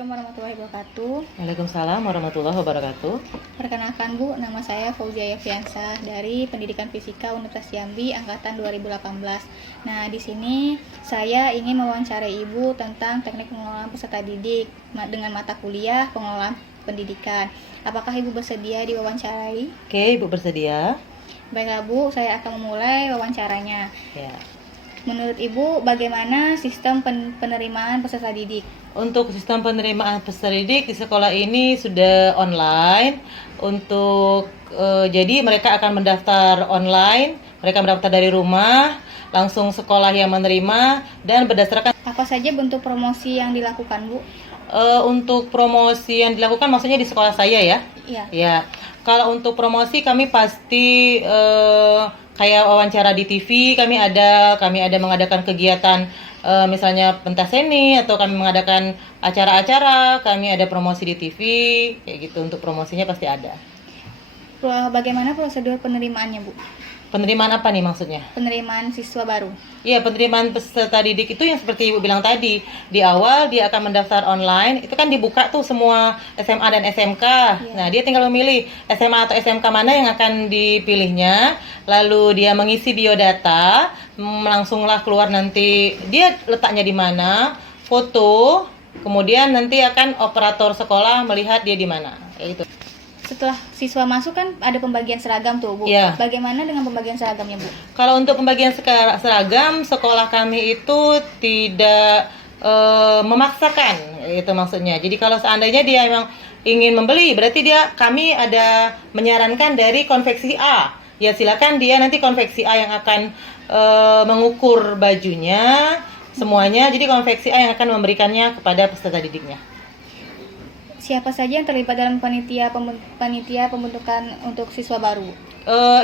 Assalamualaikum warahmatullahi wabarakatuh. Waalaikumsalam warahmatullahi wabarakatuh. Perkenalkan Bu, nama saya Fauzia Yafriansah dari Pendidikan Fisika Universitas Jambi angkatan 2018. Nah, di sini saya ingin mewawancarai Ibu tentang teknik pengelolaan peserta didik dengan mata kuliah pengelolaan pendidikan. Apakah Ibu bersedia diwawancarai? Oke, Ibu bersedia? Baiklah Bu, saya akan memulai wawancaranya. Ya. Menurut Ibu, bagaimana sistem penerimaan peserta didik? Untuk sistem penerimaan peserta didik di sekolah ini sudah online. Jadi mereka akan mendaftar online, mereka mendaftar dari rumah, langsung sekolah yang menerima dan berdasarkan. Apa saja bentuk promosi yang dilakukan, Bu? Untuk promosi yang dilakukan maksudnya di sekolah saya ya? Iya. Ya. Kalau untuk promosi kami pasti kayak wawancara di TV kami ada mengadakan kegiatan misalnya pentas seni atau kami mengadakan acara-acara, kami ada promosi di TV kayak gitu. Untuk promosinya pasti ada. Bagaimana prosedur penerimaannya, Bu? Penerimaan apa nih maksudnya? Penerimaan siswa baru. Iya, penerimaan peserta didik itu yang seperti Ibu bilang tadi. Di awal dia akan mendaftar online, itu kan dibuka tuh semua SMA dan SMK. Iya. Nah, dia tinggal memilih SMA atau SMK mana yang akan dipilihnya. Lalu dia mengisi biodata, langsunglah keluar nanti dia letaknya di mana, foto, kemudian nanti akan operator sekolah melihat dia di mana. Kayak gitu. Setelah siswa masuk kan ada pembagian seragam tuh, Bu. Iya. Bagaimana dengan pembagian seragamnya, Bu? Kalau untuk pembagian seragam, sekolah kami itu tidak memaksakan, itu maksudnya. Jadi kalau seandainya dia memang ingin membeli, berarti kami ada menyarankan dari konveksi A. Ya silakan dia nanti konveksi A yang akan mengukur bajunya semuanya. Jadi konveksi A yang akan memberikannya kepada peserta didiknya. Siapa saja yang terlibat dalam panitia pembentukan untuk siswa baru?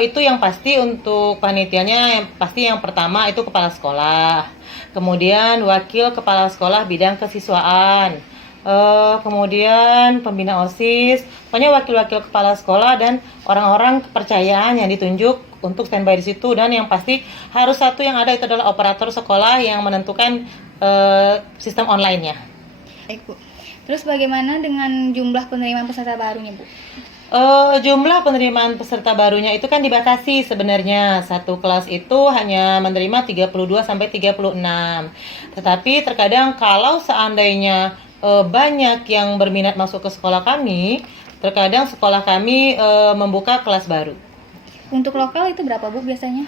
Itu yang pasti untuk panitianya yang pertama itu kepala sekolah, kemudian wakil kepala sekolah bidang kesiswaan, kemudian pembina OSIS, pokoknya wakil-wakil kepala sekolah dan orang-orang kepercayaan yang ditunjuk untuk standby di situ. Dan yang pasti harus satu yang ada itu adalah operator sekolah yang menentukan sistem online-nya. Baik, Bu. Terus bagaimana dengan jumlah penerimaan peserta barunya, Bu? Jumlah penerimaan peserta barunya itu kan dibatasi sebenarnya. Satu kelas itu hanya menerima 32 sampai 36. Tetapi terkadang kalau seandainya banyak yang berminat masuk ke sekolah kami, terkadang sekolah kami membuka kelas baru. Untuk lokal itu berapa, Bu, biasanya?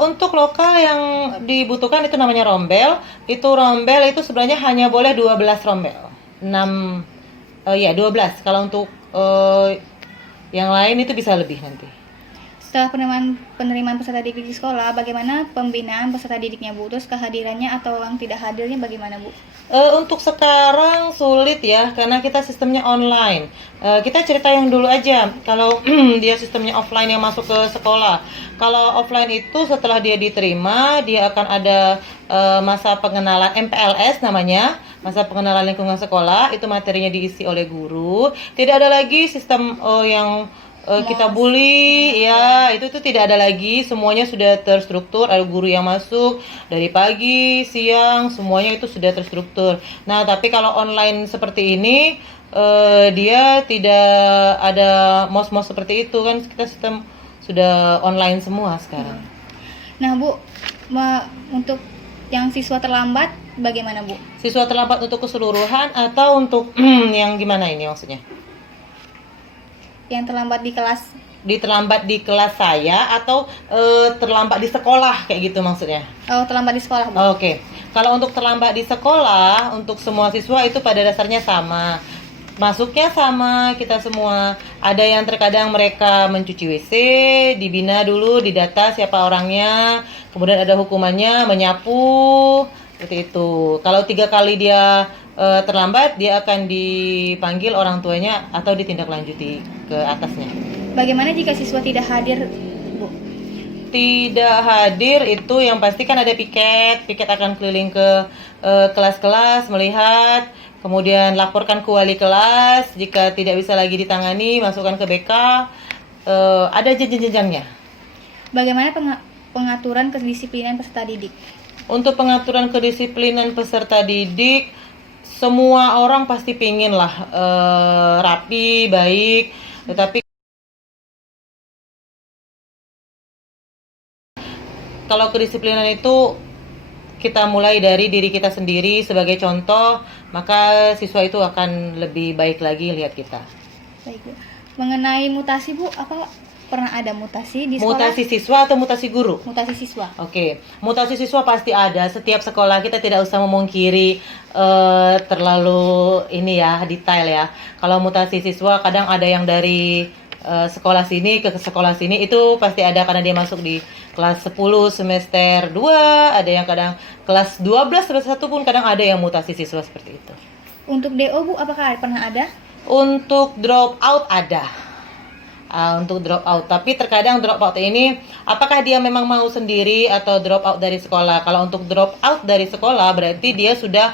Untuk lokal yang dibutuhkan itu namanya rombel. Rombel itu sebenarnya hanya boleh 12 rombel. 12. Kalau untuk yang lain itu bisa lebih nanti. Setelah penerimaan peserta didik di sekolah, bagaimana pembinaan peserta didiknya, Bu? Terus kehadirannya atau yang tidak hadirnya bagaimana, Bu? Untuk sekarang sulit ya, karena kita sistemnya online. Kita cerita yang dulu aja, kalau dia sistemnya offline yang masuk ke sekolah. Kalau offline itu setelah dia diterima, dia akan ada masa pengenalan MPLS namanya, masa pengenalan lingkungan sekolah, itu materinya diisi oleh guru. Tidak ada lagi sistem yang kita bully ya, itu tidak ada lagi, semuanya sudah terstruktur, ada guru yang masuk dari pagi, siang, semuanya itu sudah terstruktur. Nah, tapi kalau online seperti ini dia tidak ada mos-mos seperti itu kan, kita sistem sudah online semua sekarang. Nah, Bu, untuk yang siswa terlambat bagaimana, Bu? Siswa terlambat untuk keseluruhan atau untuk yang gimana ini maksudnya? Yang terlambat di kelas. Terlambat di kelas saya atau terlambat di sekolah kayak gitu maksudnya? Oh, terlambat di sekolah, Bu. Oke. Kalau untuk terlambat di sekolah, untuk semua siswa itu pada dasarnya sama. Masuknya sama kita semua. Ada yang terkadang mereka mencuci WC, dibina dulu, didata siapa orangnya, kemudian ada hukumannya menyapu, seperti itu. Kalau 3 kali dia terlambat, dia akan dipanggil orang tuanya atau ditindaklanjuti ke atasnya. Bagaimana jika siswa tidak hadir, Bu? Tidak hadir itu yang pasti kan ada piket akan keliling ke kelas-kelas melihat, kemudian laporkan ke wali kelas, jika tidak bisa lagi ditangani masukkan ke BK, ada jenjang-jenjangnya. Bagaimana pengaturan kedisiplinan peserta didik? Untuk pengaturan kedisiplinan peserta didik semua orang pasti pingin lah rapi, baik, tetapi kalau kedisiplinan itu kita mulai dari diri kita sendiri sebagai contoh, maka siswa itu akan lebih baik lagi lihat kita. Baik, Bu. Mengenai mutasi, Bu, apa pernah ada mutasi di sekolah? Mutasi siswa atau mutasi guru? Mutasi siswa. Oke, mutasi siswa pasti ada. Setiap sekolah kita tidak usah memungkiri terlalu ini ya, detail ya. Kalau mutasi siswa kadang ada yang dari sekolah sini ke sekolah sini, itu pasti ada karena dia masuk di kelas 10 semester 2, ada yang kadang kelas 12 semester 1 pun kadang ada yang mutasi siswa seperti itu. Untuk DO, Bu, apakah pernah ada? Untuk drop out ada. Untuk drop out, tapi terkadang drop out ini apakah dia memang mau sendiri atau drop out dari sekolah. Kalau untuk drop out dari sekolah berarti dia sudah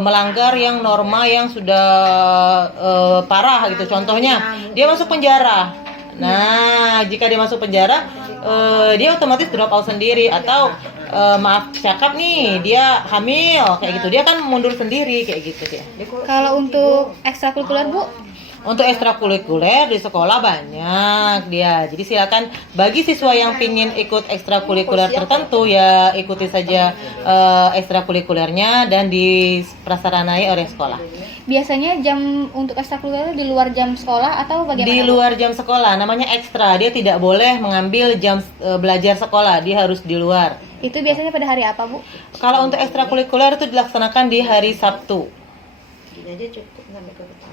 melanggar yang norma yang sudah parah gitu. Contohnya dia masuk penjara. Nah, jika dia masuk penjara, dia otomatis drop out sendiri. Atau maaf cakap nih, dia hamil kayak gitu, dia kan mundur sendiri kayak gitu ya. Kalau untuk ekstrakurikuler, Bu? Untuk ekstrakurikuler di sekolah banyak dia. Jadi silakan bagi siswa yang pingin ikut ekstrakurikuler tertentu ya ikuti saja ekstrakurikulernya dan diprasaranai oleh sekolah. Biasanya jam untuk ekstrakurikuler di luar jam sekolah atau bagaimana? Di luar jam sekolah, namanya ekstra. Dia tidak boleh mengambil jam belajar sekolah, dia harus di luar. Itu biasanya pada hari apa, Bu? Kalau untuk ekstrakurikuler itu dilaksanakan di hari Sabtu.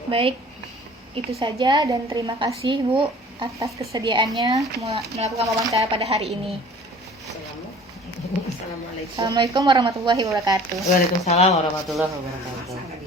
Baik, itu saja dan terima kasih, Bu, atas kesediaannya melakukan wawancara pada hari ini. Assalamualaikum warahmatullahi wabarakatuh. Waalaikumsalam warahmatullahi wabarakatuh.